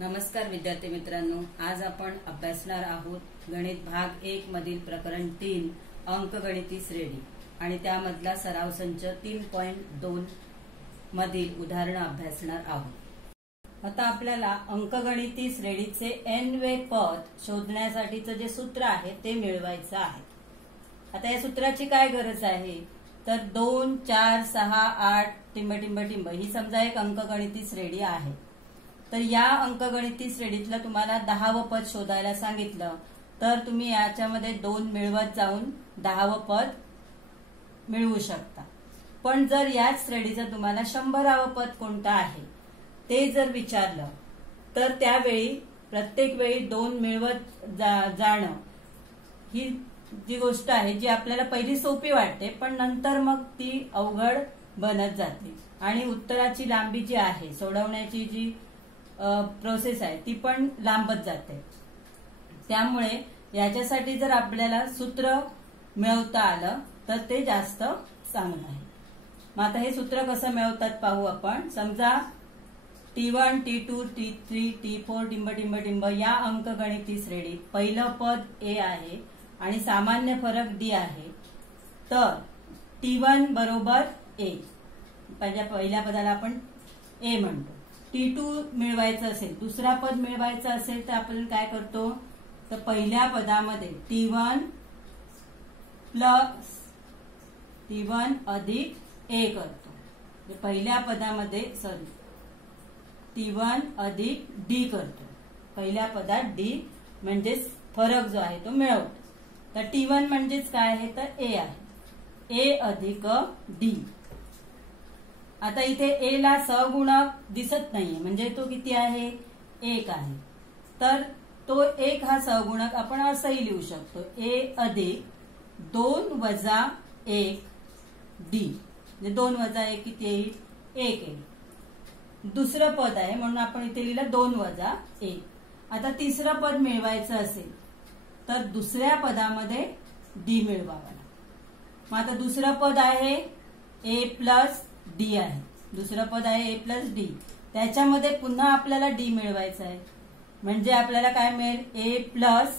नमस्कार विद्यार्थी मित्रांनो, आज आपण अभ्यासणार आहोत गणित भाग 1 मधील प्रकरण 3 अंकगणिती श्रेणी आणि त्यामधला सराव संच 3.2 मधील उदाहरण अभ्यासणार आहोत। आता आपल्याला अंकगणिती श्रेणीचे n वे पद शोधण्यासाठीचं जे सूत्र आहे ते मिळवायचं आहे। आता या सूत्राची काय गरज आहे तर 2, 4, 6, 8 टिंब टिंब टिंब ही समजा एक अंकगणिती श्रेणी आहे। तर या अंकगणिती श्रेणीतलं तुम्हाला 10व पद शोधायला सांगितलं तर तुम्ही याच्यामध्ये 2 मिळवत जाऊन 10व पद मिळवू शकता। पण जर याच श्रेणीचं तुम्हाला 100व पद कोणतं आहे ते जर विचारलं तर त्यावेळी प्रत्येक वेळी 2 मिळवत जाणं ही जी गोष्ट आहे जी आपल्याला पहिली सोपी वाटते पण नंतर मग ती अवघड बनत जाते आणि उत्तराची लांबी जी आहे सोडवण्याची जी प्रोसेस आहे ती पण लांबत जाते। त्यामुळे याच्यासाठी जर आपल्याला सूत्र मिळवता आलं तर ते जास्त चांगलं आहे। मग आता हे सूत्र कसं मिळवतात पाहू आपण। समजा T1, T2, T3, T4 टिंब टिंब टिंब या अंकगणिती श्रेणीत पहिलं पद A आहे आणि सामान्य फरक D आहे। तर T1 बरोबर A, पहिल्या पदाला आपण A म्हणतो। T2 मिळवायचं असेल, दुसरा पद मिळवायचं असेल तर आपण काय करतो तर पहिल्या पदामध्ये T1 प्लस T1 अधिक A करतो। पहिल्या पदामध्ये T1 अधिक D करतो। पहिल्या पदात D म्हणजे फरक जो आहे तो मिळवतो। तर T1 म्हणजेच काय आहे तर A आहे, A अधिक D। आता इथे A ला सहगुणक दिसत नाहीये म्हणजे तो किती आहे 1 आहे। तर तो 1 हा सहगुणक आपण असंही लिहू शकतो A अधिक 2 वजा 1 D, म्हणजे 2 वजा 1 किती येईल 1 येईल। दुसरं पद आहे म्हणून आपण इथे लिहिलं 2 वजा 1। आता तिसरं पद मिळवायचं असेल तर दुसऱ्या पदामध्ये D मिळवावा। मग आता दुसरं पद आहे A प्लस D आहे, दुसरं पद आहे A प्लस D, त्याच्यामध्ये पुन्हा आपल्याला D मिळवायचं आहे म्हणजे आपल्याला काय मिळेल A प्लस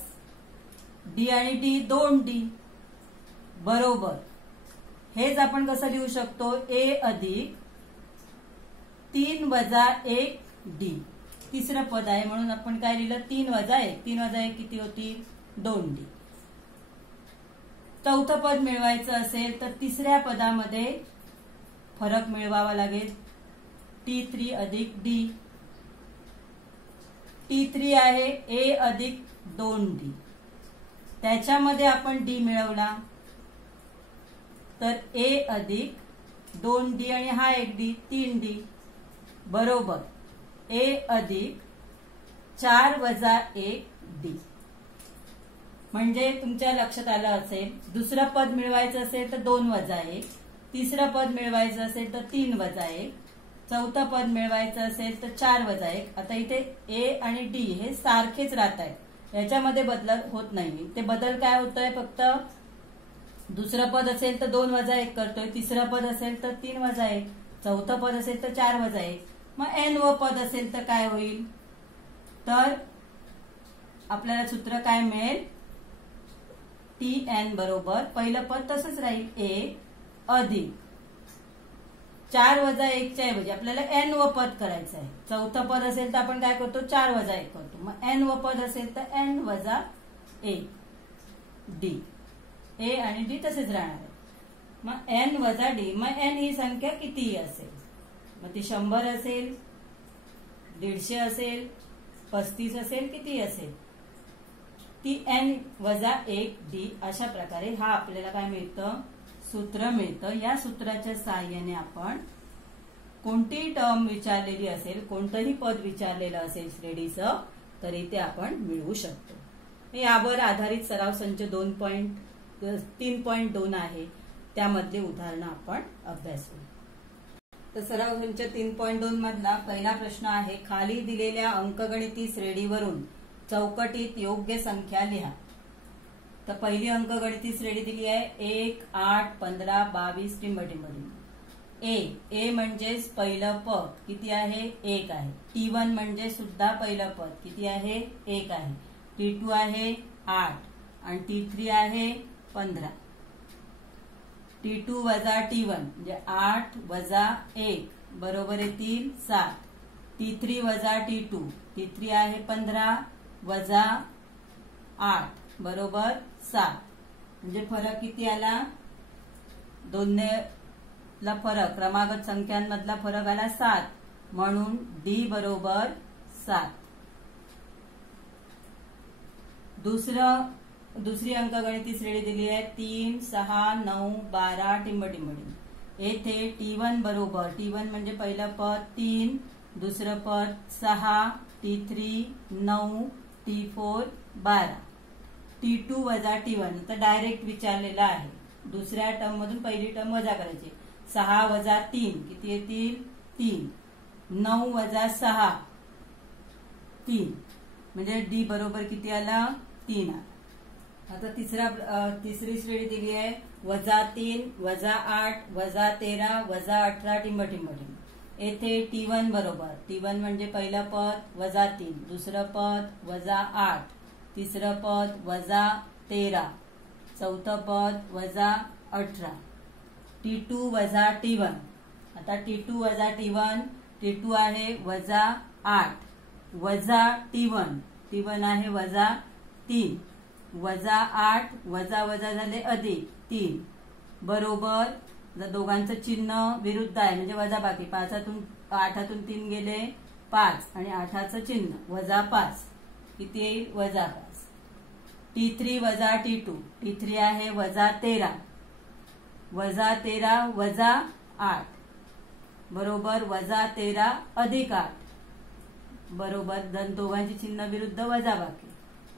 D आणि D 2D बरोबर। हेच आपण कसं लिहू शकतो A अधिक 3 वजा 1 D, तिसरं पद आहे म्हणून आपण काय लिहिलं 3 वजा 1, 3 वजा 1 किती होतील 2D। चौथं पद मिळवायचं असेल तर तिसऱ्या पदामध्ये फरक मिळवावा लागेल T3 अधिक D। T3 आहे A अधिक 2D, त्याच्यामध्ये आपण D मिळवला तर A अधिक 2D आणि हा 1D 3D बरोबर A अधिक 4 वजा 1D। म्हणजे तुमच्या लक्षात आलं असेल दुसरं पद मिळवायचं असेल तर 2 वजा 1, तिसरं पद मिळवायचं असेल तर 3 वजा 1, चौथं पद मिळवायचं असेल तर 4 वजा 1। आता इथे A आणि D हे सारखेच राहत आहेत, याच्यामध्ये बदल होत नाही। ते बदल काय होतोय फक्त दुसरं पद असेल तर 2 वजा 1 करतोय, तिसरं पद असेल तर 3 वजा 1, चौथं पद असेल तर 4 वजा 1। मग n व पद असेल तर काय होईल तर आपल्याला सूत्र काय मिळेल Tn बरोबर पहिलं पद तसंच राहील A अधिक 4 वजा 1 च्या ऐवजी आपल्याला n व पद करायचं आहे। चौथं पद असेल तर आपण काय करतो 4 वजा 1 करतो। मग n व पद असेल तर n वजा 1 D, A आणि D तसेच राहणार आहे। मग n वजा D, मग n ही संख्या कितीही असेल, मग ती 100 असेल, 150 असेल, 35 असेल, कितीही असेल, ती n वजा 1 D अशा प्रकारे हा आपल्याला काय मिळतं सूत्र मिळतं। या सूत्राच्या सहाय्याने आपण कोणतीही टर्म विचारलेली असेल, कोणतंही पद विचारलेलं असेल श्रेणीचं तरी ते आपण मिळवू शकतो। यावर आधारित सराव संच 3.2 आहे, त्यामधले उदाहरणं आपण अभ्यासू। तर सराव संच 3.2 मधला पहिला प्रश्न आहे खाली दिलेल्या अंकगणिती श्रेणीवरून चौकटीत योग्य संख्या लिहा। तर पहिली अंकगणिती श्रेणी दिली आहे 1, 8, 15, 22 टिंब टिंब टिंब। ए म्हणजेच पहिलं पद किती आहे 1 आहे. T1 म्हणजे सुद्धा पहिलं पद किती आहे 1 आहे. T2 आहे 8 आणि T3 आहे 15. T2 वजा T1 म्हणजे 8 वजा 1 बरोबर येतील 7. T3 वजा T2 T3 आहे 15 वजा 8 बरोबर 7. म्हणजे फरक किती आला दोन्हीला फरक क्रमागत संख्यांमधला फरक आला 7 म्हणून D बरोबर 7. दुसरी अंकगणिती श्रेणी दिली आहे 3, 6, 9, 12 टिंबटिंबटिंब. येथे T1 बरोबर T1 म्हणजे पहिलं पद 3 दुसरं पद 6 T3 9 T4 12. T2 वजा T1 तर डायरेक्ट विचारलेला आहे. दुसऱ्या टर्म मधून पहिली टर्म वजा करायची. 6 वजा 3 किती येतील 3. 9 वजा 6 3 म्हणजे डी बरोबर किती आला 3 आला. आता तिसरी श्रेणी दिली आहे वजा 3 वजा 8 वजा 13 वजा 18 टिंबटिंबटिंब. येथे T1 बरोबर T1 म्हणजे पहिलं पद वजा 3 दुसरं पद वजा 8 तिसरं पद वजा 13 चौथं पद वजा 18. T2 वजा T1 आता T2 वजा T1 T2 आहे वजा 8 वजा T1 आहे वजा 3 वजा 8 वजा वजा झाले अधिक 3 बरोबर. दोघांचं चिन्ह विरुद्ध आहे म्हणजे वजा बाकी 8तून 3 गेले 5 आणि 8चं चिन्ह वजा 5 किती येईल वजा 5. T3 वजा T2 आहे वजा 13 वजा 8 बरोबर वजा 13 अधिक 8 बरोबर. दोघांची चिन्ह विरुद्ध वजा बाकी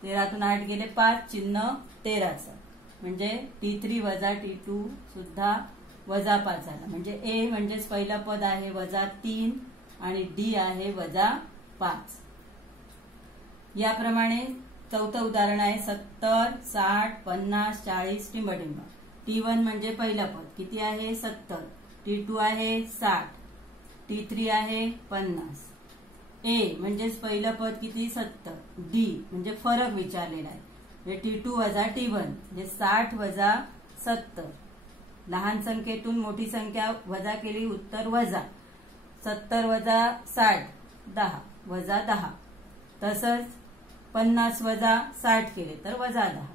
13तून 8 गेले 5 चिन्ह 13चं म्हणजे T3 वजा T2 सुद्धा वजा 5 झाला. म्हणजे ए म्हणजेच पहिलं पद आहे वजा 3 आणि डी आहे वजा 5. याप्रमाणे चौथं उदाहरण आहे 70 60 50 40 टिंबटिंब. T1 म्हणजे पहिलं पद किती आहे 70 T2 आहे 60 T3 आहे 50. ए म्हणजेच पहिलं पद किती 70 डी म्हणजे फरक विचारलेला आहे म्हणजे T2 वजा T1 म्हणजे 60 वजा 70. लहान संख्येतून मोठी संख्या वजा केली उत्तर वजा 70 वजा 60 10 वजा 10. तसंच 50 वजा 60 केले तर वजा 10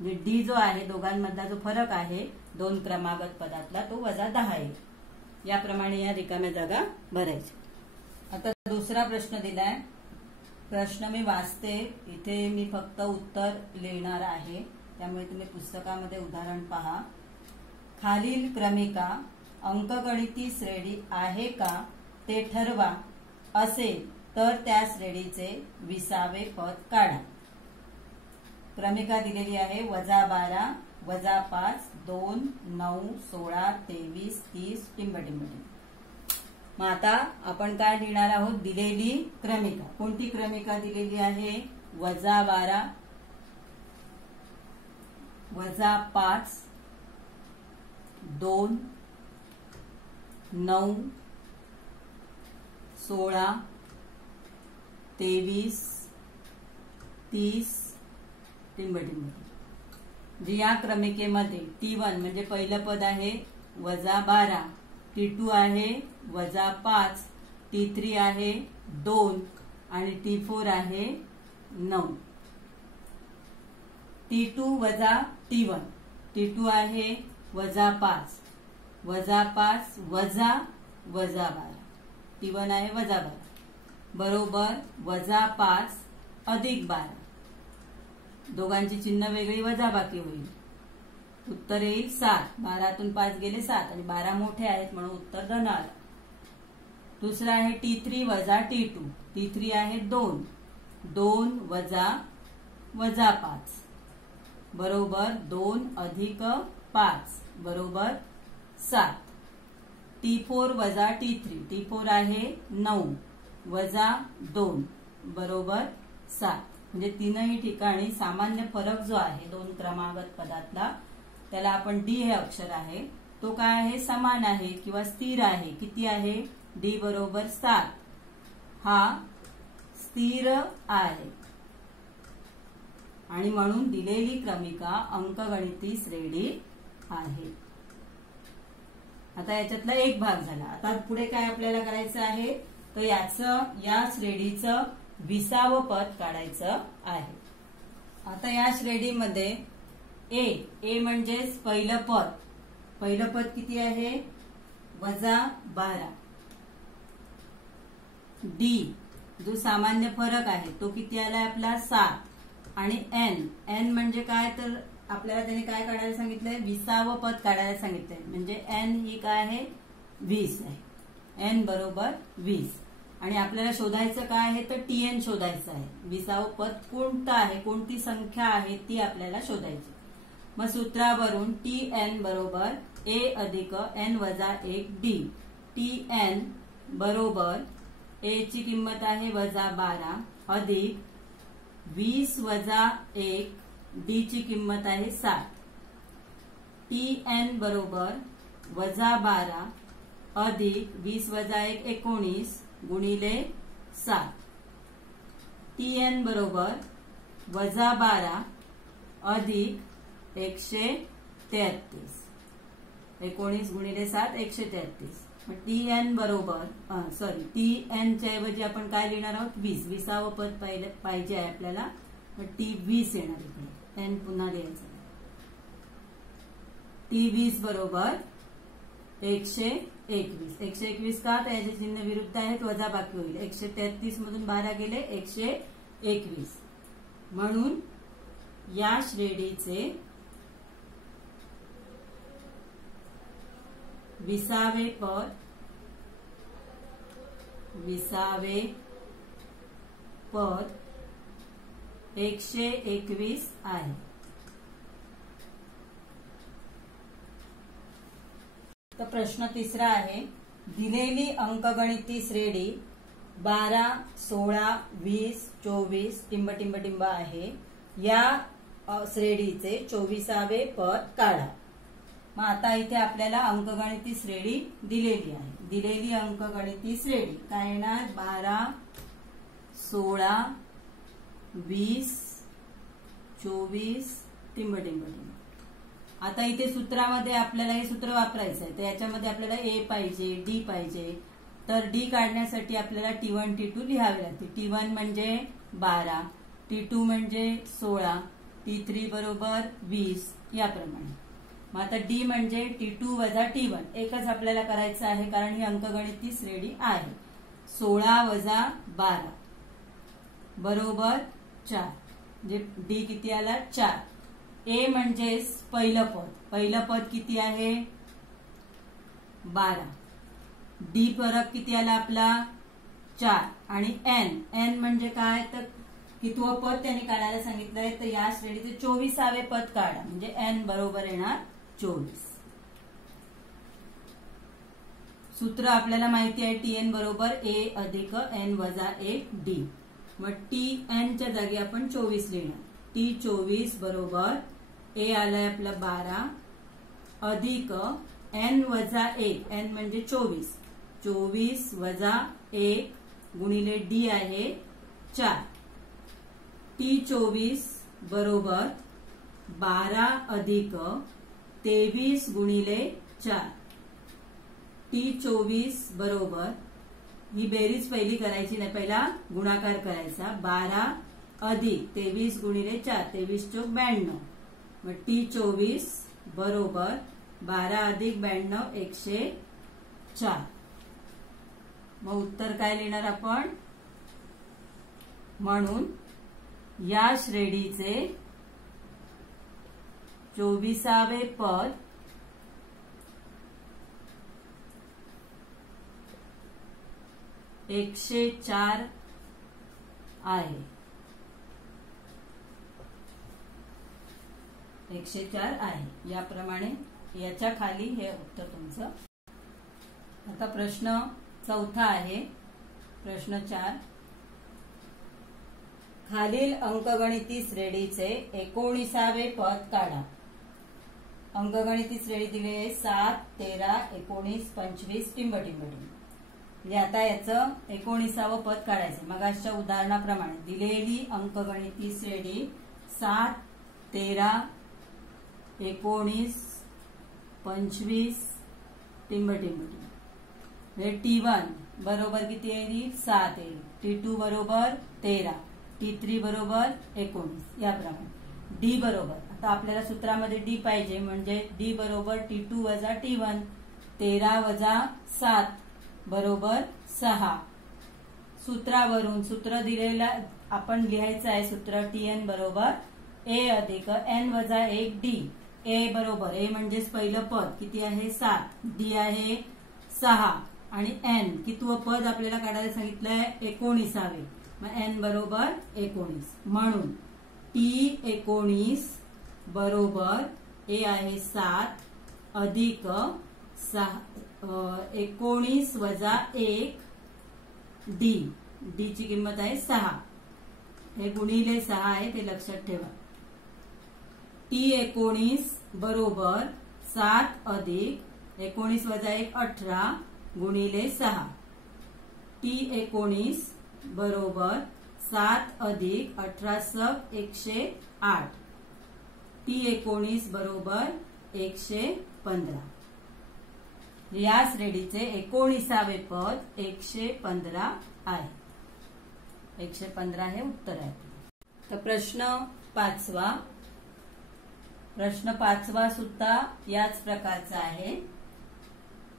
म्हणजे डी जो आहे दोघांमधला जो फरक आहे दोन क्रमागत पदातला तो वजा 10 येईल. याप्रमाणे या रिकाम्या जागा भरायच्या. आता दुसरा प्रश्न दिलाय. प्रश्न मी वाचते इथे मी फक्त उत्तर लिहिणार आहे त्यामुळे तुम्ही पुस्तकामध्ये उदाहरण पहा. खालील क्रमिका अंकगणिती श्रेणी आहे का ते ठरवा असेल तर त्या श्रेणीचे 20वे पद काढा. क्रमिका दिलेली आहे वजा 12 वजा 5 2 9 16 23 30 टिंबटिंबटिंब. मग आता आपण काय लिहिणार आहोत दिलेली क्रमिका. कोणती क्रमिका दिलेली आहे वजा 12 वजा 5 2 9 16 23 30 टिंबटिंब. जी या क्रमिकेमध्ये T1 म्हणजे पहिलं पद आहे वजा 12 T2 आहे वजा 5 T3 आहे 2 आणि T4 आहे 9. T2 वजा T1 T2 आहे वजा 5 वजा 5 वजा वजा 12 T1 आहे वजा 12 बरोबर वजा 5 अधिक 12. दोघांची चिन्ह वेगळी वजा बाकी होईल. उत्तर येईल 7. 12तून 5 गेले 7 आणि 12 मोठे आहेत म्हणून उत्तर धन आलं. दुसरा आहे T3 वजा T2 T3 आहे 2 2 वजा वजा 5 बरोबर 2 अधिक 5 बरोबर 7. T4 वजा T3 T4 आहे 9 वजा 2 बरोबर 7. म्हणजे तीनही ठिकाणी सामान्य फरक जो आहे दोन क्रमागत पदातला त्याला आपण डी हे अक्षर आहे तो काय आहे, समान आहे किंवा स्थिर आहे. किती आहे, डी बरोबर 7. हा स्थिर आहे आणि म्हणून दिलेली क्रमिका अंकगणिती श्रेणी आहे. आता याच्यातला एक भाग झाला. आता पुढे काय आपल्याला करायचं आहे, तर या श्रेणीचं 20वे पद काढायचं आहे. आता या श्रेणीमध्ये ए म्हणजेच पहिलं पद किती आहे, -12. डी जो सामान्य फरक आहे तो किती आलाय आपला 7. आणि एन म्हणजे काय, तर आपल्याला त्याने काय काढायला सांगितलंय, 20वे पद काढायला सांगितलंय. म्हणजे एन ही काय आहे, 20 आहे. एन बरोबर 20. आणि आपल्याला शोधायचं काय आहे, तर टीएन शोधायचं आहे. 20वे पद कोणतं आहे, कोणती संख्या आहे ती आपल्याला शोधायची. मग सूत्रावरून टीएन बरोबर ए अधिक एन वजा 1 डी. टीएन बरोबर ए ची किंमत आहे -12 अधिक 20 वजा 1 डी ची किंमत आहे 7. टीएन बरोबर -12 अधिक 20 वजा 1 19 गुणिले 7. टीएन बरोबर -12 अधिक 133. 19 गुणिले 7 133. टीएन बरोबर टीएनच्या ऐवजी आपण काय लिहिणार आहोत, 20. 20वे पद पाहिजे आहे आपल्याला. मग टी 20 येणार इकडे. एन पुन्हा लिहायचं. टी 20 बरोबर 121. 121 का, तर याचे चिन्ह विरुद्ध आहेत, वजा बाकी होईल. 133 मधून 12 गेले 121. म्हणून या श्रेणीचे 20वे पद 121 आहे. तर प्रश्न तिसरा आहे, दिलेली अंकगणिती श्रेणी 12, 16, 20, 24 टिंब आहे. या श्रेणीचे 24वे पद काढा. मग आता इथे आपल्याला अंकगणिती श्रेणी दिलेली आहे. दिलेली अंकगणिती श्रेणी काय येणार, 12, 16, 20, 24 टिंब. आता इथे सूत्रामध्ये आपल्याला हे सूत्र वापरायचं आहे. तर याच्यामध्ये आपल्याला ए पाहिजे, डी पाहिजे. तर डी काढण्यासाठी आपल्याला T1 T2 लिहावे लागते. T1 म्हणजे 12, T2 म्हणजे 16, T3 बरोबर 20 याप्रमाणे. मग आता डी म्हणजे T2 वजा T1 एकच आपल्याला करायचं आहे, कारण ही अंकगणिती श्रेणी आहे. 16 वजा 12 बरोबर 4. म्हणजे डी किती आला, 4. ए म्हणजे पहिलं पद किती आहे, 12. डी फरक किती आला आपला, 4. आणि एन म्हणजे काय, तर कितवं पद त्याने काढायला सांगितलंय, तर या श्रेणीचे 24वे पद काढा. म्हणजे एन बरोबर येणार 24. सूत्र आपल्याला माहिती आहे, टीएन बरोबर ए अधिक एन वजा 1 डी. मग टीएन च्या जागी आपण 24 लिहिणार. टी 24 बरोबर ए आलाय आपला 12 अधिक एन वजा 1. एन म्हणजे 24. 24 वजा 1 गुणिले डी आहे 4. टी 24 बरोबर 12 अधिक 23 गुणिले 4. टी 24 बरोबर, ही बेरीज पहिली करायची नाही, पहिला गुणाकार करायचा. 12 अधिक 23 गुणिले 4, 23 चोक 92. मग टी 24 बरोबर 12 अधिक 92 104. मग उत्तर काय लिहिणार आपण, म्हणून या श्रेणीचे 24वे पद 104 आहे. 104 आहे. याप्रमाणे याच्या खाली हे उत्तर तुमचं. आता प्रश्न चौथा आहे. प्रश्न 4, खालील अंकगणिती श्रेणीचे 19वे पद काढा. अंकगणिती श्रेणी दिली आहे 7, 13, 19, 25 टिंब. म्हणजे आता याचं 19वे पद काढायचं. मगाच्या उदाहरणाप्रमाणे दिलेली अंकगणिती श्रेणी 7, 13, 19, 25 टिंब. T1 बरोबर किती येईल 7 येईल. T2 बरोबर 13, T3 बरोबर 19 याप्रमाणे. D बरोबर आता आपल्याला सूत्रामध्ये D पाहिजे म्हणजे D बरोबर T2 वजा T1. 13 वजा 7 बरोबर 6. सूत्रावरून सूत्र दिलेला आपण लिहायचं आहे सूत्र TN बरोबर A अधिक N वजा 1 D. A बरोबर A म्हणजेच पहिलं पद किती आहे 7, D आहे 6 आणि N कितवं पद आपल्याला काढायला सांगितलंय 19वे. मग N बरोबर 19 म्हणून T19 बरोबर A आहे 7 अधिक 19 वजा 1 D. D ची किंमत आहे 6. हे गुणिले 6 आहे ते लक्षात ठेवा. T19 बरोबर 7 अधिक 19 वजा 1 18 गुणिले 6. T19 बरोबर 7 अधिक 18 सक 108. T19 बरोबर 115. या श्रेणीचे 19वे पद 115 आहे. 115 हे उत्तर आहे. तर प्रश्न 5वा सुद्धा याच प्रकारचा आहे.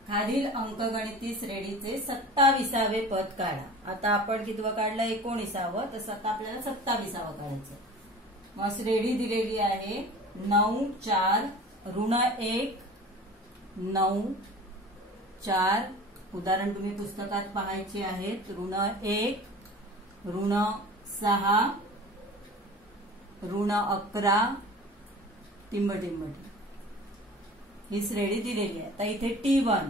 खालील अंकगणिती श्रेणीचे 27वे पद काढा. आता आपण कितवं काढलं 19वे, तसं आता आपल्याला 27वे काढायचं. मग श्रेणी दिलेली आहे 9, 4, ऋण 1, 9, 4. उदाहरण तुम्ही पुस्तकात पाहायचे आहेत. ऋण 1, ऋण 6, ऋण 11 टिंब. ही श्रेणी दिलेली आहे. आता इथे T1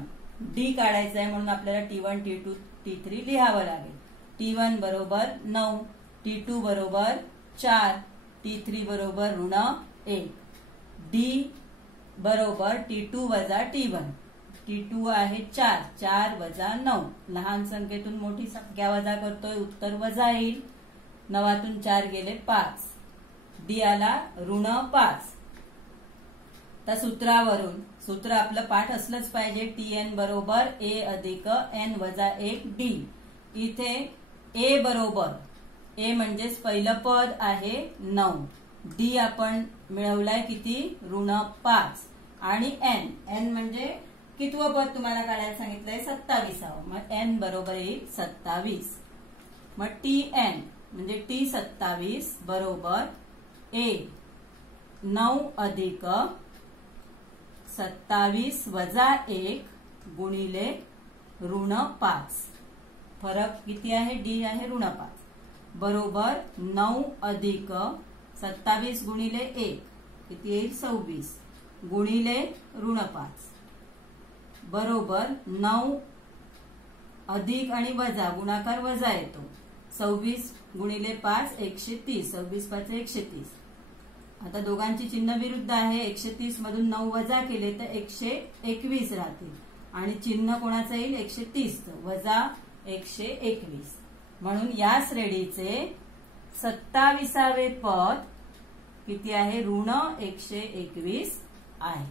D काढायचं आहे म्हणून आपल्याला T1, T2, T3 लिहावं लागेल. T1 बरोबर 9, T2 बरोबर 4, T3 बरोबर ऋण 1. D बरोबर T2 वजा T1. T2 आहे 4, 4 वजा 9. लहान संख्येतून मोठी संख्या वजा करतोय उत्तर वजा येईल. 9तून 4 गेले 5. D आला ऋण 5. तर सूत्रावरून सूत्र आपलं पाठ असलंच पाहिजे. TN बरोबर A अधिक N वजा 1 D. इथे A बरोबर A म्हणजेच पहिलं पद आहे 9. D आपण मिळवलाय किती ऋण 5 आणि N म्हणजे कितवं पद तुम्हाला काढायला सांगितलंय 27वे. मग N बरोबर येईल 27. मग TN म्हणजे T 27 बरोबर A 9 अधिक 27 वजा 1 गुणिले ऋण 5. फरक किती आहे D आहे ऋण 5 बरोबर 9 अधिक 27 गुणिले 1 किती येईल 26 गुणिले ऋण 5 बरोबर 9 अधिक आणि वजा गुणाकार वजा येतो. 26 गुणिले 5 130. 26 5 130. आता दोघांची चिन्ह विरुद्ध आहे. 130 मधून 9 वजा केले तर 121 राहतील आणि चिन्ह कोणाचं येईल 130 वजा 121. म्हणून या श्रेणीचे 27वे पद किती आहे ऋण 121 आहे.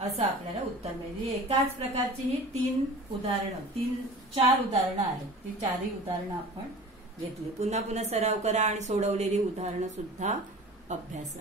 असं आपल्याला उत्तर मिळेल. एकाच प्रकारची ही 4 उदाहरणं आहेत. ती 4ही उदाहरणं आपण घेतली. पुन्हा सराव करा आणि सोडवलेली उदाहरणं सुद्धा अभ्यासा.